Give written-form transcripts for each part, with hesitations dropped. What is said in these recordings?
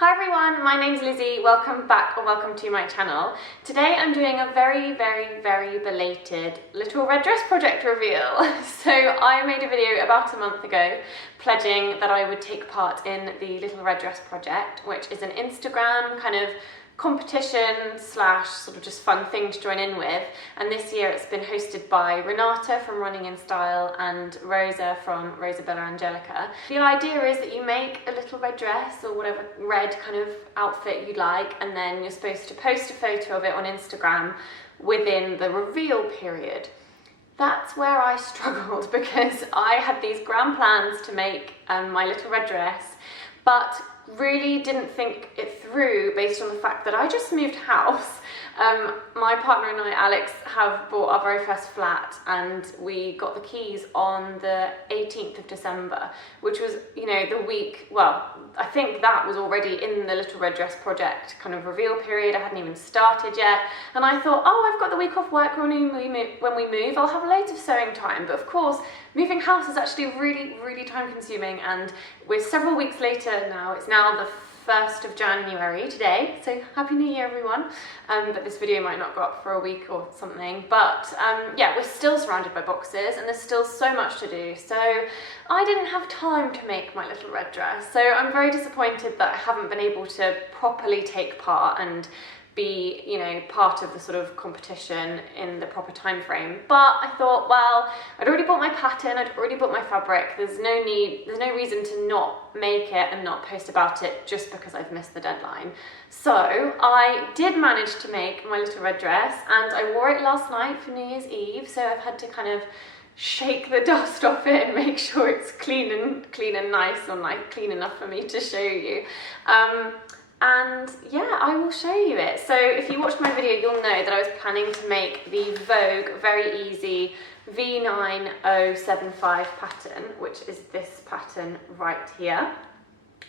Hi everyone, my name's Lizzie. Welcome back or welcome to my channel. Today I'm doing a very belated little red dress project reveal. So I made a video about a month ago pledging that I would take part in the little red dress project, which is an Instagram kind of competition slash sort of just fun thing to join in with, and this year it's been hosted by Renata from Running in Style and Rosa from Rosa Bella Angelica. The idea is that you make a little red dress or whatever red kind of outfit you like, and then you're supposed to post a photo of it on Instagram within the reveal period. That's where I struggled because I had these grand plans to make my little red dress, but really didn't think it through based on the fact that I just moved house. My partner and I, Alex, have bought our very first flat, and we got the keys on the 18th of December, which was, you know, the week, well, I think that was already in the Little Red Dress project kind of reveal period. I hadn't even started yet, and I thought, oh, I've got the week off work when we move, I'll have loads of sewing time. But of course, moving house is actually really time consuming, and we're several weeks later now. It's now the 1st of January today, so Happy New Year everyone. But this video might not go up for a week or something, but yeah, we're still surrounded by boxes and there's still so much to do, so I didn't have time to make my little red dress. So I'm very disappointed that I haven't been able to properly take part and be, you know, part of the sort of competition in the proper time frame. But I thought, well, I'd already bought my pattern, I'd already bought my fabric, there's no reason to not make it and not post about it just because I've missed the deadline. So I did manage to make my little red dress, and I wore it last night for New Year's Eve, so I've had to kind of shake the dust off it and make sure it's clean and nice, or like clean enough for me to show you. And yeah, I will show you it. So if you watched my video, you'll know that I was planning to make the Vogue very easy V9075 pattern, which is this pattern right here.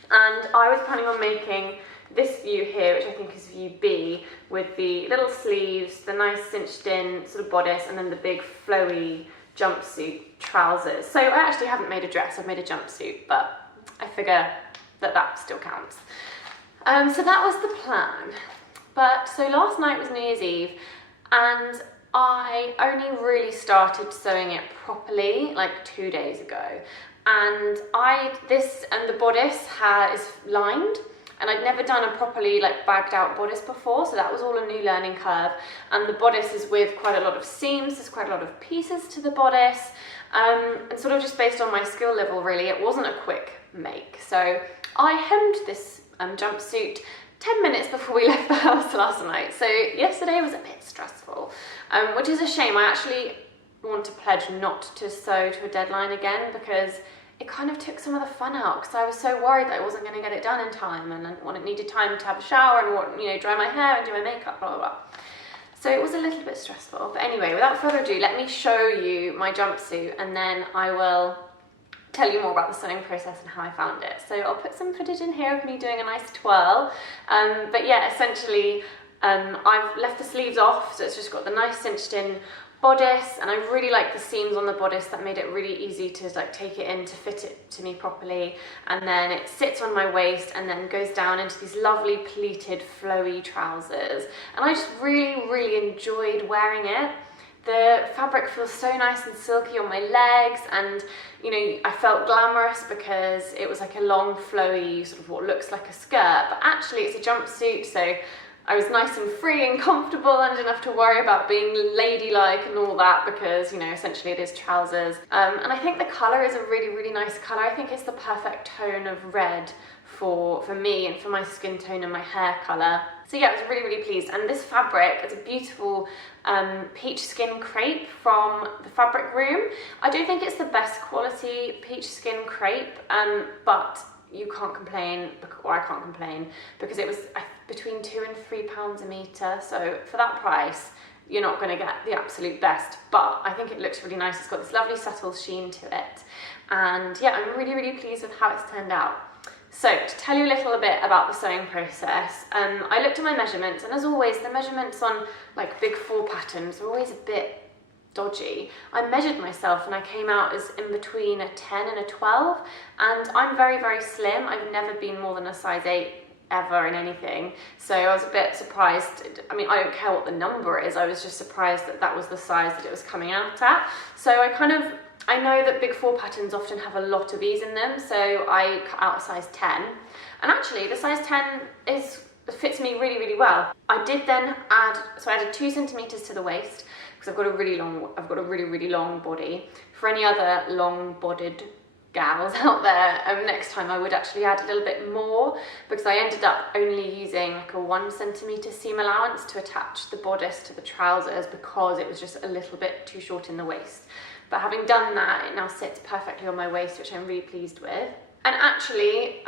And I was planning on making this view here, which I think is view B, with the little sleeves, the nice cinched in sort of bodice, and then the big flowy jumpsuit trousers. So I actually haven't made a dress, I've made a jumpsuit, but I figure that that still counts. So that was the plan. But so last night was New Year's Eve, and I only really started sewing it properly like 2 days ago. And the bodice is lined, and I'd never done a properly like bagged out bodice before, so that was all a new learning curve. And the bodice is with quite a lot of seams, there's quite a lot of pieces to the bodice, and sort of just based on my skill level really, it wasn't a quick make. So I hemmed this jumpsuit 10 minutes before we left the house last night. So yesterday was a bit stressful, which is a shame. I actually want to pledge not to sew to a deadline again, because it kind of took some of the fun out, because I was so worried that I wasn't going to get it done in time, and I needed time to have a shower and, you know, dry my hair and do my makeup, blah blah blah. So it was a little bit stressful. But anyway, without further ado, let me show you my jumpsuit, and then I will tell you more about the sewing process and how I found it. So I'll put some footage in here of me doing a nice twirl. But yeah, essentially I've left the sleeves off, so it's just got the nice cinched in bodice, and I really like the seams on the bodice. That made it really easy to like take it in to fit it to me properly. And then it sits on my waist and then goes down into these lovely pleated flowy trousers, and I just really enjoyed wearing it. The fabric feels so nice and silky on my legs, and you know, I felt glamorous because it was like a long flowy sort of what looks like a skirt, but actually it's a jumpsuit, so I was nice and free and comfortable and didn't have to worry about being ladylike and all that, because, you know, essentially it is trousers. And I think the colour is a really nice colour. I think it's the perfect tone of red for me and for my skin tone and my hair colour. So yeah, I was really pleased. And this fabric is a beautiful Peachskin crepe from the fabric room. I don't think it's the best quality Peachskin crepe, but you can't complain, or I can't complain, because it was between £2 and £3 a metre. So for that price, you're not going to get the absolute best, but I think it looks really nice. It's got this lovely subtle sheen to it, and yeah, I'm really pleased with how it's turned out. So to tell you a little bit about the sewing process, I looked at my measurements, and as always, the measurements on like big 4 patterns are always a bit dodgy. I measured myself and I came out as in between a 10 and a 12, and I'm very slim. I've never been more than a size 8 ever in anything. So I was a bit surprised. I mean, I don't care what the number is, I was just surprised that that was the size that it was coming out at. So I know that big 4 patterns often have a lot of ease in them, so I cut out a size 10. And actually the size 10 fits me really, really well. I did then I added 2 centimeters to the waist, because I've got a really, really long body. For any other long-bodied gals out there, next time I would actually add a little bit more, because I ended up only using like a 1 centimeter seam allowance to attach the bodice to the trousers, because it was just a little bit too short in the waist. But having done that, it now sits perfectly on my waist, which I'm really pleased with. And actually,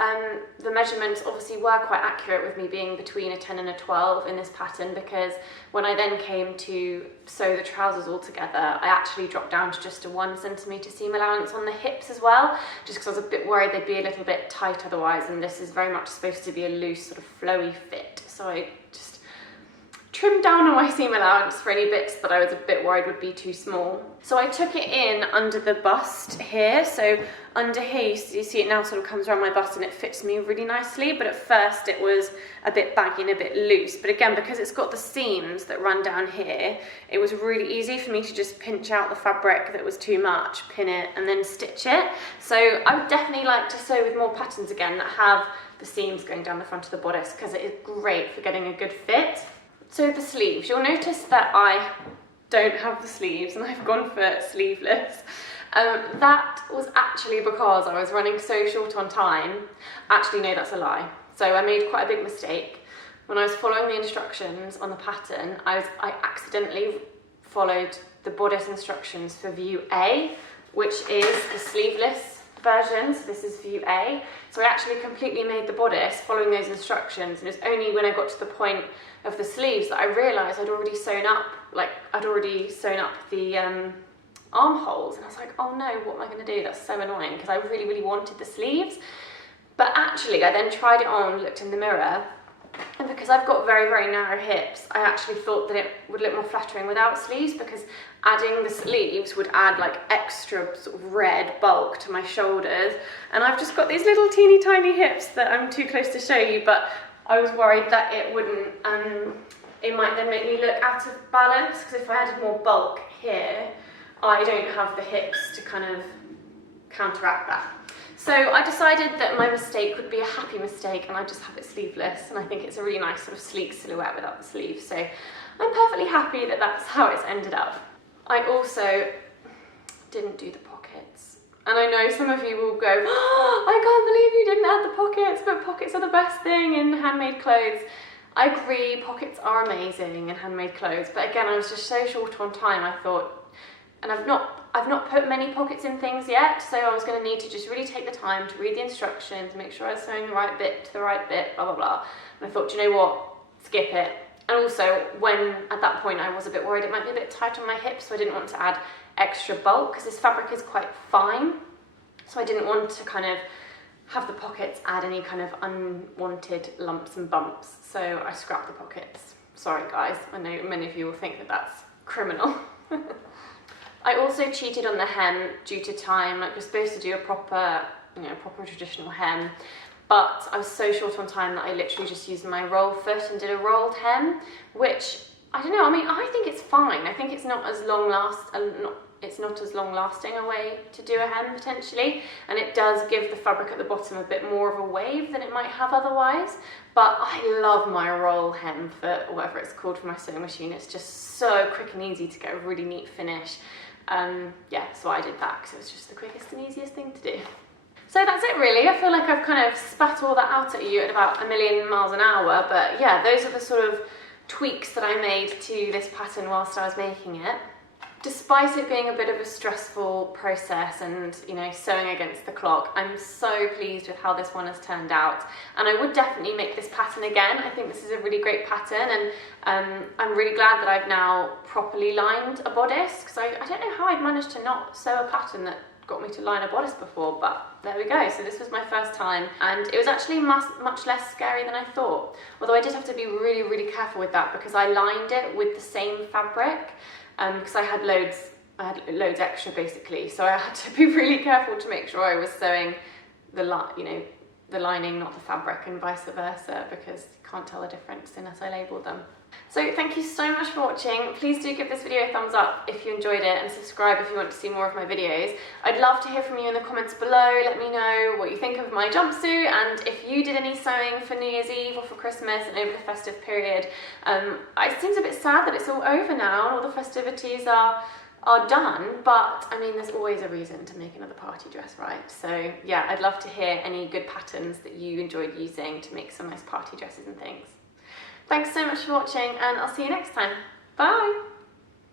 the measurements obviously were quite accurate with me being between a 10 and a 12 in this pattern, because when I then came to sew the trousers all together, I actually dropped down to just a 1 centimeter seam allowance on the hips as well, just because I was a bit worried they'd be a little bit tight otherwise, and this is very much supposed to be a loose, sort of flowy fit. So I just trimmed down on my seam allowance for any bits that I was a bit worried would be too small. So I took it in under the bust here. So under here, you see it now sort of comes around my bust and it fits me really nicely, but at first it was a bit baggy and a bit loose. But again, because it's got the seams that run down here, it was really easy for me to just pinch out the fabric that was too much, pin it, and then stitch it. So I would definitely like to sew with more patterns again that have the seams going down the front of the bodice, because it is great for getting a good fit. So the sleeves, you'll notice that I don't have the sleeves and I've gone for sleeveless. That was actually because I was running so short on time. Actually, no, that's a lie. So I made quite a big mistake. When I was following the instructions on the pattern, I accidentally followed the bodice instructions for view A, which is the sleeveless version. So this is view A. So I actually completely made the bodice following those instructions, and it's only when I got to the point of the sleeves that I realised I'd already sewn up the armholes, and I was like, oh no, what am I going to do? That's so annoying, because I really, really wanted the sleeves. But actually, I then tried it on, looked in the mirror, and because I've got very, very narrow hips, I actually thought that it would look more flattering without sleeves, because adding the sleeves would add like extra sort of red bulk to my shoulders. And I've just got these little teeny tiny hips that I'm too close to show you, but I was worried that it wouldn't, it might then make me look out of balance, because if I added more bulk here, I don't have the hips to kind of counteract that. So I decided that my mistake would be a happy mistake, and I just have it sleeveless, and I think it's a really nice sort of sleek silhouette without the sleeves. So I'm perfectly happy that that's how it's ended up. I also didn't do the pockets. And I know some of you will go, oh, I can't believe you didn't add the pockets, but pockets are the best thing in handmade clothes. I agree, pockets are amazing in handmade clothes, but again, I was just so short on time, I thought, and I've not put many pockets in things yet, so I was going to need to just really take the time to read the instructions, make sure I was sewing the right bit to the right bit, blah, blah, blah. And I thought, do you know what, skip it. And also, when at that point I was a bit worried it might be a bit tight on my hips, so I didn't want to add extra bulk, because this fabric is quite fine, so I didn't want to kind of have the pockets add any kind of unwanted lumps and bumps, so I scrapped the pockets. Sorry guys, I know many of you will think that that's criminal. I also cheated on the hem due to time. Like, we're supposed to do a proper traditional hem, but I was so short on time that I literally just used my roll foot and did a rolled hem, which, I don't know, I mean, I think it's fine. I think it's not as long lasting a way to do a hem potentially, and it does give the fabric at the bottom a bit more of a wave than it might have otherwise. But I love my roll hem foot, or whatever it's called, for my sewing machine. It's just so quick and easy to get a really neat finish. Yeah, so I did that because it was just the quickest and easiest thing to do. So that's it really. I feel like I've kind of spat all that out at you at about 1,000,000 miles an hour, but yeah, those are the sort of tweaks that I made to this pattern whilst I was making it. Despite it being a bit of a stressful process and, you know, sewing against the clock, I'm so pleased with how this one has turned out, and I would definitely make this pattern again. I think this is a really great pattern, and I'm really glad that I've now properly lined a bodice, because I don't know how I'd managed to not sew a pattern that got me to line a bodice before, but there we go. So this was my first time, and it was actually much less scary than I thought, although I did have to be really, really careful with that, because I lined it with the same fabric. Because I had loads extra basically, so I had to be really careful to make sure I was sewing the the lining, not the fabric, and vice versa, because you can't tell the difference unless I label them. So thank you so much for watching. Please do give this video a thumbs up if you enjoyed it, and subscribe if you want to see more of my videos. I'd love to hear from you in the comments below. Let me know what you think of my jumpsuit, and if you did any sewing for New Year's Eve or for Christmas and over the festive period. It seems a bit sad that it's all over now and all the festivities are done, but I mean, there's always a reason to make another party dress, right? So yeah, I'd love to hear any good patterns that you enjoyed using to make some nice party dresses and things. Thanks so much for watching, and I'll see you next time. Bye!